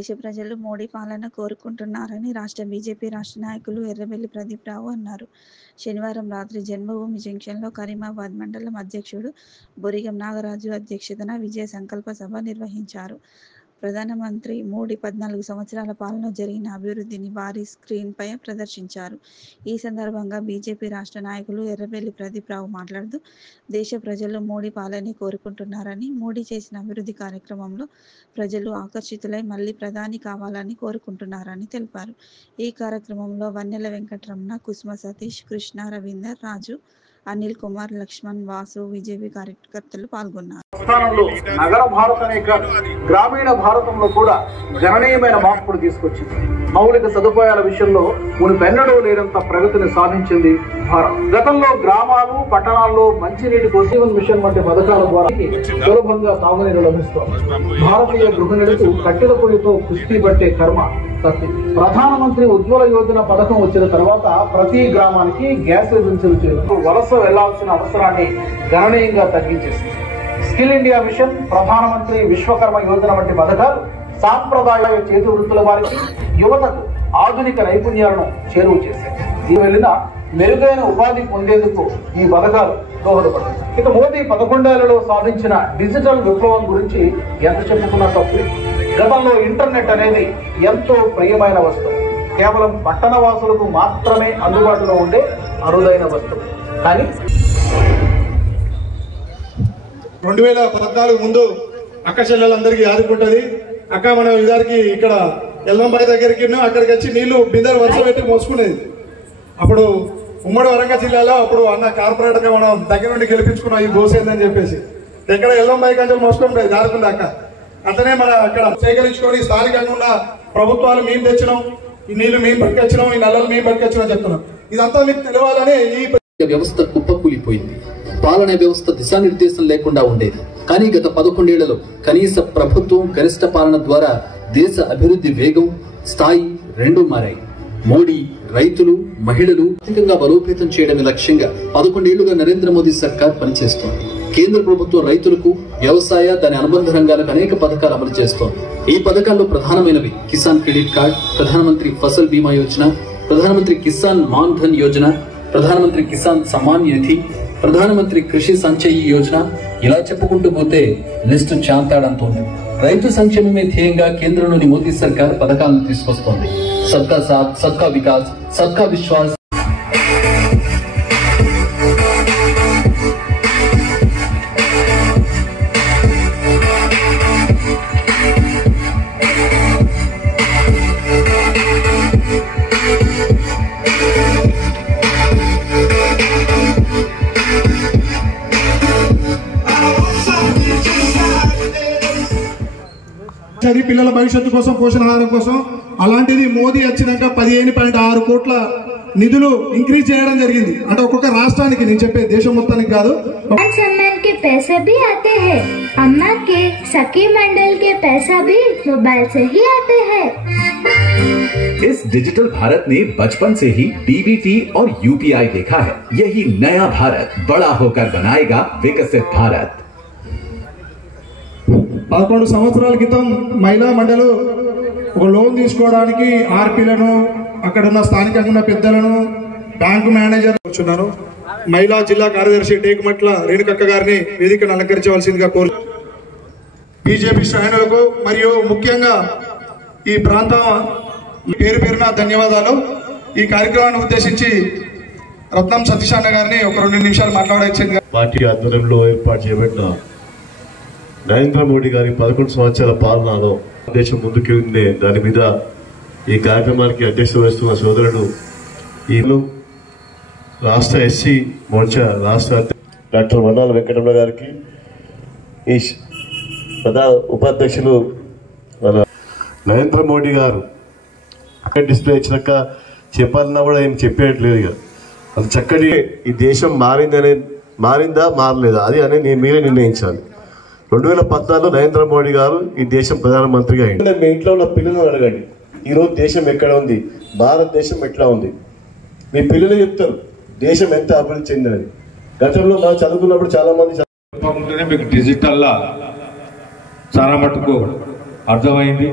దేశ ప్రజలు మోడీ పాలన కోరుకుంటున్నారని రాష్ట్ర బీజేపీ రాష్ట్ర నాయకులు ఎర్రబెల్లి ప్రదీప్ రావు అన్నారు. శనివారం రాత్రి జన్మభూమి జంక్షన్లో కరీమాబాద్ మండలం అధ్యక్షుడు బొరిగం నాగరాజు అధ్యక్షతన విజయ సంకల్ప సభ నిర్వహించారు. ప్రధానమంత్రి మోడీ 14 సంవత్సరాల పాలన జరిగిన అభివృద్ధిని భారీ స్క్రీన్పై ప్రదర్శించారు. ఈ సందర్భంగా బీజేపీ రాష్ట్ర నాయకులు ఎర్రబెల్లి ప్రదీప్ రావు మాట్లాడుతూ, దేశ ప్రజలు మోడీ పాలనే కోరుకుంటున్నారని, మోడీ చేసిన అభివృద్ధి కార్యక్రమంలో ప్రజలు ఆకర్షితులై మళ్లీ ప్రధాని కావాలని కోరుకుంటున్నారని తెలిపారు. ఈ కార్యక్రమంలో వన్నెల వెంకటరమణ, కుసుమ సతీష్, కృష్ణ, రవీందర్, రాజు, అనిల్ కుమార్, లక్ష్మణ్, వాసు, బీజేపీ కార్యకర్తలు పాల్గొన్నారు. నగర భారత్ అనే గ్రామీణ భారతంలో కూడా గణనీయమైన మార్పులు తీసుకొచ్చింది. మౌలిక సదుపాయాల విషయంలో మునుపెన్నడూ లేనంత ప్రగతిని సాధించింది భారత్. గతంలో గ్రామాలు, పట్టణాల్లో మంచినీటి కోసం మిషన్ వంటి పథకాల ద్వారా సులభంగా తాగునీరు లభిస్తోంది. భారతీయ గృహిణులకు కట్టెల పొయ్యితో కుస్తీ పట్టే కర్మ తప్పింది. ప్రధానమంత్రి ఉజ్వల యోజన పథకం వచ్చిన తర్వాత ప్రతి గ్రామానికి గ్యాస్ ఏజెన్సీలు చేరుతూ వలస వెళ్లాల్సిన అవసరాన్ని గణనీయంగా తగ్గించేసింది. స్కిల్ ఇండియా మిషన్, ప్రధానమంత్రి విశ్వకర్మ యోజన వంటి పథకాలు సాంప్రదాయ చేతి వృత్తుల వారికి, యువతకు ఆధునిక నైపుణ్యాలను చేరువ చేశాయి. దీని వెళ్ళిన మెరుగైన ఉపాధి పొందేందుకు ఈ పథకాలు దోహదపడతాయి. ఇక మోదీ 11 ఏళ్లలో సాధించిన డిజిటల్ విప్లవం గురించి ఎంత చెప్పుకున్నా తప్పు. గతంలో ఇంటర్నెట్ అనేది ఎంతో ప్రియమైన వస్తువు. కేవలం పట్టణ వాసులకు మాత్రమే అందుబాటులో ఉండే అరుదైన వస్తువు. కానీ 2014 ముందు అక్క చెల్లెలందరికీ ఆదుకుంటది. అక్క మనం ఇదారికి ఇక్కడ ఎల్లంబాయి దగ్గరికి అక్కడికి వచ్చి నీళ్లు బిందెలు వర్షం పెట్టి మోసుకునేది. అప్పుడు ఉమ్మడి వరంగల్ జిల్లాలో అప్పుడు అన్న కార్పొరేటర్ గా మనం దగ్గర నుండి గెలిపించుకున్నాం ఈ గోసేందని చెప్పేసి. ఎక్కడ ఎల్లంబాయి కంచెలు మోసుకుంటుంది దారుకుంది అక్క. అట్లనే మన అక్కడ సేకరించుకొని స్థానికంగా ఉన్న ప్రభుత్వాలు మేము తెచ్చినాం, ఈ నీళ్లు మేము పట్టుకొచ్చినాం, ఈ నల్లలు మేము పట్టుకొచ్చినాం చెప్తున్నాం. ఇదంతా మీకు తెలియాలని ఈ వ్యవస్థ కుప్పకూలిపోయింది. పాలన వ్యవస్థ దిశానిర్దేశం లేకుండా ఉండేది. కానీ గత 11 ఏళ్లలో కనీస ప్రభుత్వం, గరిష్ట పాలన ద్వారా దేశ అభివృద్ధి వేగం, స్థాయి రెండూ మారాయి. మోడీ రైతులు, మహిళలు ఆర్థికంగా బలోపేతం చేయడమే లక్ష్యంగా 11 ఏళ్లుగా నరేంద్ర మోదీ సర్కార్ పనిచేస్తోంది. కేంద్ర ప్రభుత్వం రైతులకు, వ్యవసాయ, దాని అనుబంధ రంగాలకు అనేక పథకాలు అమలు చేస్తోంది. ఈ పథకాల్లో ప్రధానమైనవి కిసాన్ క్రెడిట్ కార్డ్, ప్రధానమంత్రి ఫసల్ బీమా యోజన, ప్రధానమంత్రి కిసాన్ మాన్ ధన్ యోజన, ప్రధానమంత్రి కిసాన్ సమ్మాన్ నిధి, ప్రధానమంత్రి కృషి సంచయ్ యోజన. ఇలా చెప్పుకుంటూ పోతే లిస్టు చాంతాడంతోంది. రైతు సంక్షేమమే ధ్యేయంగా కేంద్రంలోని మోదీ సర్కార్ పథకాలను తీసుకొస్తోంది. సబ్కా సాథ్, సబ్కా వికాస్, సబ్కా విశ్వాస్. పిల్లల భవిష్యత్తు కోసం, పోషణాహారం కోసం, అలాంటిది మోదీ వచ్చినాక 15.6 కోట్ల నిధులు ఇంక్రీజ్ చేయడం జరిగింది. అంటే ఒక్కొక్క రాష్ట్రానికి, నేను చెప్పే దేశం మొత్తానికి కాదు. सम्मान के पैसे भी आते हैं, अम्मा के सखी मंडल के पैसा भी मोबाइल से ही आते हैं। इस डिजिटल भारत ने बचपन से ही डीबीटी और यूपीआई देखा है। यही नया भारत बड़ा होकर बनाएगा विकसित भारत। 11 సంవత్సరాల క్రితం మహిళా మండలు ఒక లోన్ తీసుకోవడానికి ఆర్పీలను, అక్కడ ఉన్న స్థానికంగా ఉన్న పెద్దలను, బ్యాంకు మేనేజర్ వచ్చున్నారు. మహిళా జిల్లా కార్యదర్శి టేకుమట్ల రేణుకక్క గారిని వేదికను అలంకరించవలసిందిగా కోరు. బీజేపీ శ్రేణులకు మరియు ముఖ్యంగా ఈ ప్రాంతం పేరు పేరున ధన్యవాదాలు. ఈ కార్యక్రమాన్ని ఉద్దేశించి రత్నం సతీష్ అన్న గారిని ఒక 2 నిమిషాలు మాట్లాడాల్సిందిగా. పార్టీ ఆధ్వర్యంలో ఏర్పాటు చేయబడిన నరేంద్ర మోడీ గారి 11 సంవత్సరాల పాలనలో దేశం ముందుకెళ్తే దాని మీద ఈ కార్యక్రమానికి అధ్యక్షత వహిస్తున్న సోదరుడు ఈ రాష్ట్ర ఎస్సీ మోర్చా రాష్ట్ర డాక్టర్ వన్నాల వెంకటరమణ గారికి, ఈ ప్రధాన ఉపాధ్యక్షులు మన నరేంద్ర మోడీ గారు డిస్ప్లే ఇచ్చినాక చెప్పాలన్నా కూడా ఏం చెప్పేయట్లేదు. ఇక అది చక్కటి ఈ దేశం మారిందా మారలేదా అది అనేది మీరే నిర్ణయించాలి. 2014లో నరేంద్ర మోడీ గారు ఈ దేశం ప్రధానమంత్రిగా అయ్యింది. మీ ఇంట్లో ఉన్న పిల్లలను అడగండి, ఈరోజు దేశం ఎక్కడ ఉంది, భారతదేశం ఎట్లా ఉంది. మీ పిల్లలు చెప్తారు దేశం ఎంత అభివృద్ధి చెందినది. గతంలో మనం చదువుకున్నప్పుడు చాలా మంది మీకు డిజిటల్లా చాలా మటుకు అర్థమైంది.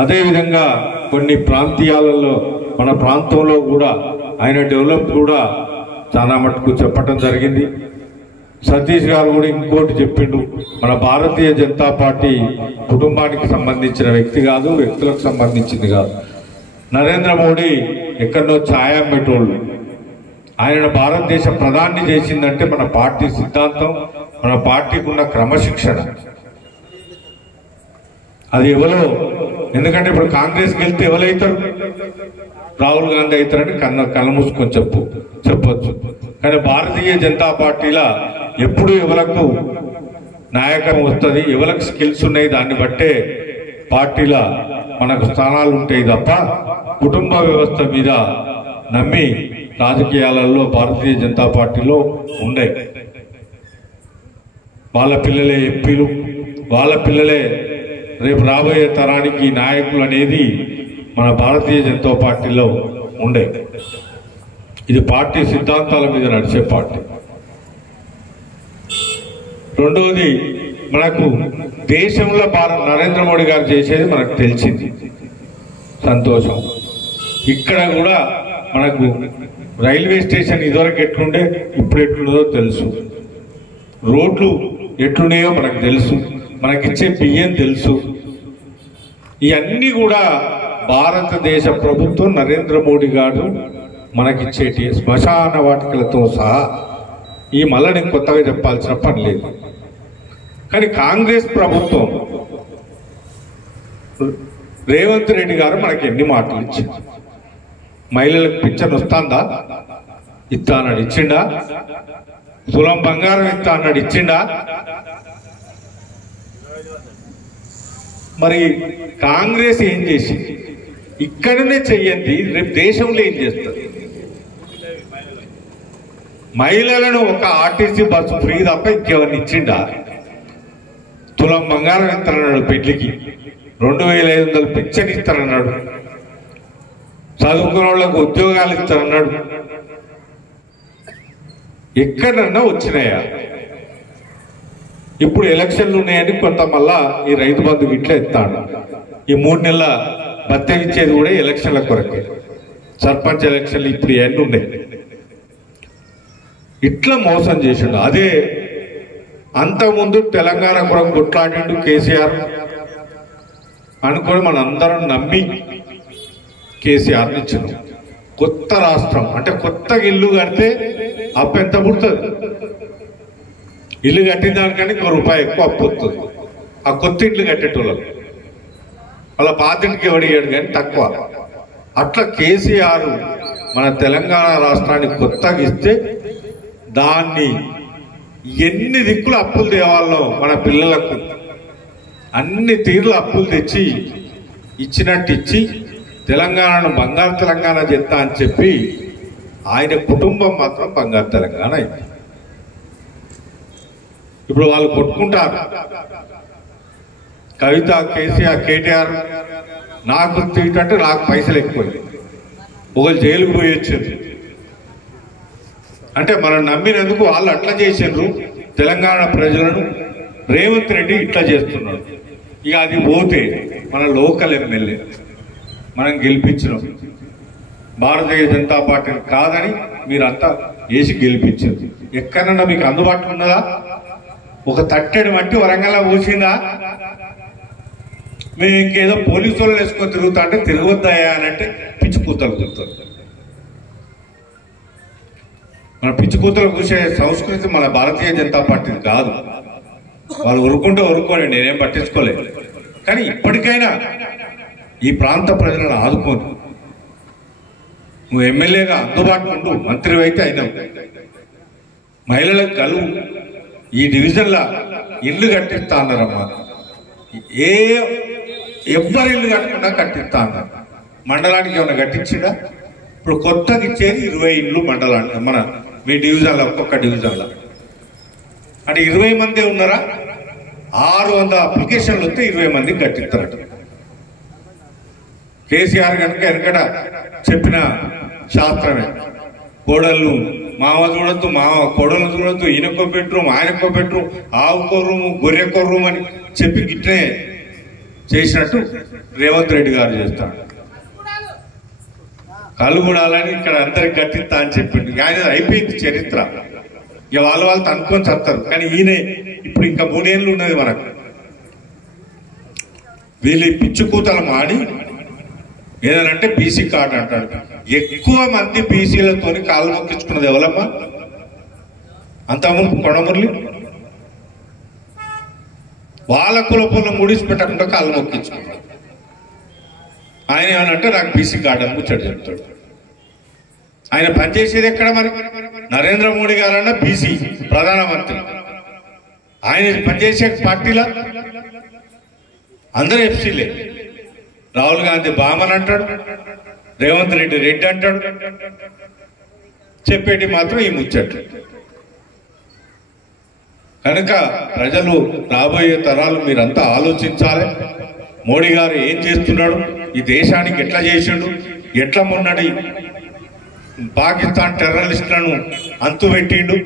అదేవిధంగా కొన్ని ప్రాంతీయాలలో మన ప్రాంతంలో కూడా ఆయన డెవలప్ కూడా చాలా మటుకు చెప్పటం జరిగింది. సతీష్ గారు కూడా ఇంకోటి చెప్పిండు, మన భారతీయ జనతా పార్టీ కుటుంబానికి సంబంధించిన వ్యక్తి కాదు, వ్యక్తులకు సంబంధించింది కాదు. నరేంద్ర మోడీ ఎక్కడో ఛాయా పెట్టోళ్ళు, ఆయన భారతదేశ ప్రధాని చేసిందంటే మన పార్టీ సిద్ధాంతం, మన పార్టీకి ఉన్న క్రమశిక్షణ. అది ఎవరో, ఎందుకంటే ఇప్పుడు కాంగ్రెస్కి వెళ్తే ఎవరైతారు? రాహుల్ గాంధీ అవుతారని కళ్ళ మూసుకొని చెప్పొచ్చు. కానీ భారతీయ జనతా పార్టీలో ఎప్పుడు ఎవరికి నాయకత్వం వస్తుంది, ఎవరికి స్కిల్స్ ఉన్నాయి, దాన్ని బట్టే పార్టీలో మనకు స్థానాలు ఉంటాయి తప్ప కుటుంబ వ్యవస్థ మీద నమ్మి రాజకీయాలలో భారతీయ జనతా పార్టీలో ఉండే వాళ్ళ పిల్లలే ఎంపీలు, వాళ్ళ పిల్లలే రేపు రాబోయే తరానికి నాయకులు అనేది మన భారతీయ జనతా పార్టీలో ఉండే. ఇది పార్టీ సిద్ధాంతాల మీద నడిచే పార్టీ. రెండవది, మనకు దేశంలో నరేంద్ర మోడీ గారు చేసేది మనకు తెలిసింది, సంతోషం. ఇక్కడ కూడా మనకు రైల్వే స్టేషన్ ఇదివరకు ఎట్లుండే, ఇప్పుడు ఎట్లుండదో తెలుసు. రోడ్లు ఎట్లున్నాయో మనకు తెలుసు, మనకిచ్చే బియ్యం తెలుసు. ఇవన్నీ కూడా భారతదేశ ప్రభుత్వం నరేంద్ర మోడీ గారు మనకిచ్చేటి శ్మశాన వాటికలతో సహా. ఈ మళ్ళీ నేను కొత్తగా చెప్పాల్సిన పని లేదు. కానీ కాంగ్రెస్ ప్రభుత్వం రేవంత్ రెడ్డి గారు మనకి ఎన్ని మాటలు ఇచ్చింది. మహిళలకు పింఛన్ వస్తుందా? ఇస్తా అన్నాడు, ఇచ్చిండా? తులం బంగారం ఇస్తా అన్నాడు, ఇచ్చిండా? మరి కాంగ్రెస్ ఏం చేసింది? ఇక్కడనే చెయ్యండి, రేపు దేశంలో ఏం చేస్తుంది? మహిళలను ఒక ఆర్టీసీ బస్సు ఫ్రీ తప్ప ఇంకెవరిని ఇచ్చిండా? తులం బంగారం ఇస్తానన్నాడు, పెళ్లికి 2500 పింఛన్ ఇస్తానన్నాడు, చదువుకున్న వాళ్ళకు ఉద్యోగాలు ఇస్తానన్నాడు. ఎక్కడన్నా వచ్చినాయా? ఇప్పుడు ఎలక్షన్లు ఉన్నాయని కొంత మళ్ళా ఈ రైతు బంధు ఇట్లా ఇస్తాడు. ఈ 3 నెలల భత్యం ఇచ్చేది కూడా ఎలక్షన్ల కొరకే. సర్పంచ్ ఎలక్షన్లు ఇప్పుడు ఇవన్నీ ఉన్నాయి. ఇట్లా మోసం చేసిండు. అదే అంతకుముందు తెలంగాణ కొరకు కొట్లాడిండు కేసీఆర్ అనుకొని మన అందరం నమ్మి కేసీఆర్ని ఇచ్చినాం. కొత్త రాష్ట్రం అంటే కొత్తగా ఇల్లు కడితే అప్పు ఎంత పుడుతుంది? ఇల్లు కట్టిన దానికంటే ₹1 ఎక్కువ అప్పు వస్తుంది ఆ కొత్త ఇల్లు కట్టేటోళ్ళకు. వాళ్ళ పాతింటికి ఎవడిగాడు కానీ తక్కువ. అట్లా కేసీఆర్ మన తెలంగాణ రాష్ట్రానికి కొత్తగా ఇస్తే దాన్ని ఎన్ని దిక్కులు అప్పులు తేవాలో మన పిల్లలకు అన్ని తీరుల అప్పులు తెచ్చి ఇచ్చినట్టు ఇచ్చి తెలంగాణను బంగారు తెలంగాణ చేస్తా అని చెప్పి ఆయన కుటుంబం మాత్రం బంగారు తెలంగాణ అయింది. ఇప్పుడు వాళ్ళు కొట్టుకుంటారు. కవిత, కేసీఆర్, కేటీఆర్ నాకు తీటంటే నాకు పైసలు ఎక్కువ, ఒకళ్ళు జైలుకు పోయి వచ్చారు అంటే మనం నమ్మినందుకు వాళ్ళు అట్లా చేసిండ్రు. తెలంగాణ ప్రజలను రేవంత్ రెడ్డి ఇట్లా చేస్తున్నాడు. ఇక అది పోతే మన లోకల్ ఎమ్మెల్యే మనం గెలిపించినాం, భారతీయ జనతా పార్టీని కాదని మీరంతా వేసి గెలిపించారు. ఎక్కడన్నా మీకు అందుబాటులో ఉన్నదా? ఒక తట్టెడు మట్టి వరంగల్ పోసిందా? మేము ఇంకేదో పోలీసు వాళ్ళు వేసుకొని తిరుగుతా అంటే తిరగొద్దాయా అని అంటే పిచ్చి కూతలు కూతారు. మన పిచ్చి కూతలు కూసే సంస్కృతి మన భారతీయ జనతా పార్టీది కాదు. వాళ్ళు ఉరుకుంటే ఉరుకోండి, నేనేం పట్టించుకోలేదు. కానీ ఇప్పటికైనా ఈ ప్రాంత ప్రజలను ఆదుకోను. నువ్వు ఎమ్మెల్యేగా అందుబాటులో ఉండు, మంత్రి అయితే అయినావు. మహిళలకు కలువు. ఈ డివిజన్ల ఇల్లు కట్టిస్తా అన్నారమ్మా. ఎవ్వరు ఇల్లు కట్టకుండా కట్టిస్తా అన్నారు. మండలానికి ఏమైనా కట్టించిందా? ఇప్పుడు కొత్తగా ఇచ్చేది 20 ఇల్లు మండలానికి, మన మీ డివిజన్లో ఒక్కొక్క డివిజన్లో. అంటే 20 మంది ఉన్నారా? 600 అప్లికేషన్లు వస్తే 20 మందికి కట్టిస్తారట. కేసీఆర్ కనుక వెనకట చెప్పిన శాస్త్రమే. కోడళ్ళు మావ చూడొద్దు, మావ కోడలు చూడొద్దు, ఈయనకో బెడ్రూమ్, ఆయనకో బెడ్రూమ్, ఆవుకో రూము, గొర్రెకో రూమ్ అని చెప్పి గిట్లనే చేసినట్టు రేవంత్ రెడ్డి గారు చేస్తాడు. కలుగుడాలని ఇక్కడ అందరికి గట్టిస్తా అని చెప్పిండు. ఆయన అయిపోయింది చరిత్ర. ఇక వాళ్ళు తనుకొని చస్తారు. కానీ ఈయన ఇప్పుడు ఇంకా 3 ఏళ్ళు ఉన్నది మనకు. వీళ్ళు పిచ్చి కూతలు మాడి ఏదనంటే బీసీ కార్డు అంటాడు. ఎక్కువ మంది బీసీలతో కాళ్ళు మొక్కించుకున్నది ఎవరమ్మా? అంతకుముందు కొడమురళి వాళ్ళ కులపులను ముడిచిపెట్టకుండా కాళ్ళు మొక్కించుకున్నాడు. ఆయన ఏమనంటే నాకు బీసీ కార్డు అని ముచ్చట చెప్తాడు. ఆయన పనిచేసేది ఎక్కడ మరి? నరేంద్ర మోడీ గారన్నా బీసీ ప్రధానమంత్రి. ఆయన పనిచేసే పార్టీలా అందరూ ఎఫ్సీలే. రాహుల్ గాంధీ బామన్ అంటాడు, రేవంత్ రెడ్డి రెడ్డి అంటాడు, చెప్పేటి మాత్రం ఈ ముచ్చట్లు. కనుక ప్రజలు రాబోయే తరాలు మీరంతా ఆలోచించాలి. మోడీ గారు ఏం చేస్తున్నాడు, ఈ దేశానికి ఎట్లా చేసిండు, ఎట్లా మొన్నటి పాకిస్తాన్ టెర్రరిస్టులను అంతుపెట్టిండు.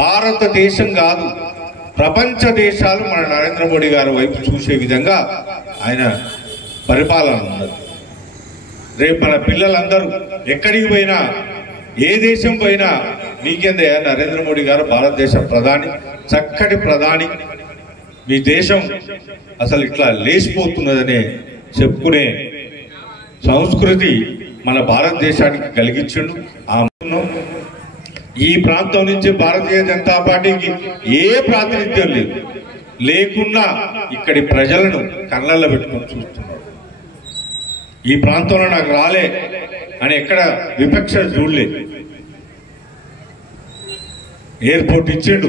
భారతదేశం కాదు, ప్రపంచ దేశాలు మన నరేంద్ర మోడీ గారి వైపు చూసే విధంగా ఆయన పరిపాలన ఉన్నది. రేపు మన పిల్లలందరూ ఎక్కడికి పోయినా, ఏ దేశం పోయినా మీకేందే నరేంద్ర మోడీ గారు భారతదేశ ప్రధాని, చక్కటి ప్రధాని, మీ దేశం అసలు ఇట్లా లేచిపోతున్నదనే చెప్పుకునే సంస్కృతి మన భారతదేశానికి కలిగించిండు. ఈ ప్రాంతం నుంచి భారతీయ జనతా పార్టీకి ఏ ప్రాతినిధ్యం లేదు, లేకున్నా ఇక్కడి ప్రజలను కళ్ళల్లో పెట్టుకొని చూస్తున్నారు. ఈ ప్రాంతంలో నాకు రాలే అని ఎక్కడ విపక్ష చూడలేదు. ఎయిర్పోర్ట్ ఇచ్చిండు,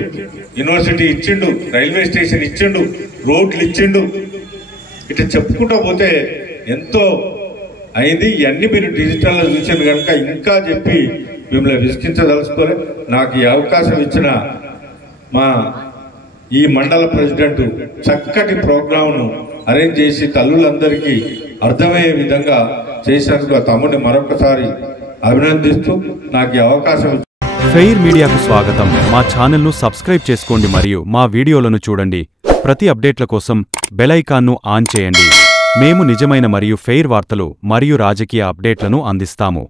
యూనివర్సిటీ ఇచ్చిండు, రైల్వే స్టేషన్ ఇచ్చిండు, రోడ్లు ఇచ్చిండు. ఇట్లా చెప్పుకుంటూ పోతే ఎంతో అయింది. ఇవన్నీ మీరు డిజిటల్లో చూసాను కనుక ఇంకా చెప్పి మిమ్మల్ని విసిగించదలుచుకోలే. నాకు ఈ అవకాశం ఇచ్చిన మా ఈ మండల ప్రెసిడెంట్ చక్కటి ప్రోగ్రాంను అరేంజ్ చేసి తల్లులందరికీ అర్థమయ్యే విధంగా చేసినందుకు ఆ తమ్ముడిని మరొకసారి అభినందిస్తూ నాకు ఈ అవకాశం. ఫెయిర్ మీడియాకు స్వాగతం. మా ఛానల్ను సబ్స్క్రైబ్ చేసుకోండి మరియు మా వీడియోలను చూడండి. ప్రతి అప్డేట్ల కోసం బెల్ ఐకాన్ను ఆన్ చేయండి. మేము నిజమైన మరియు ఫెయిర్ వార్తలు మరియు రాజకీయ అప్డేట్లను అందిస్తాము.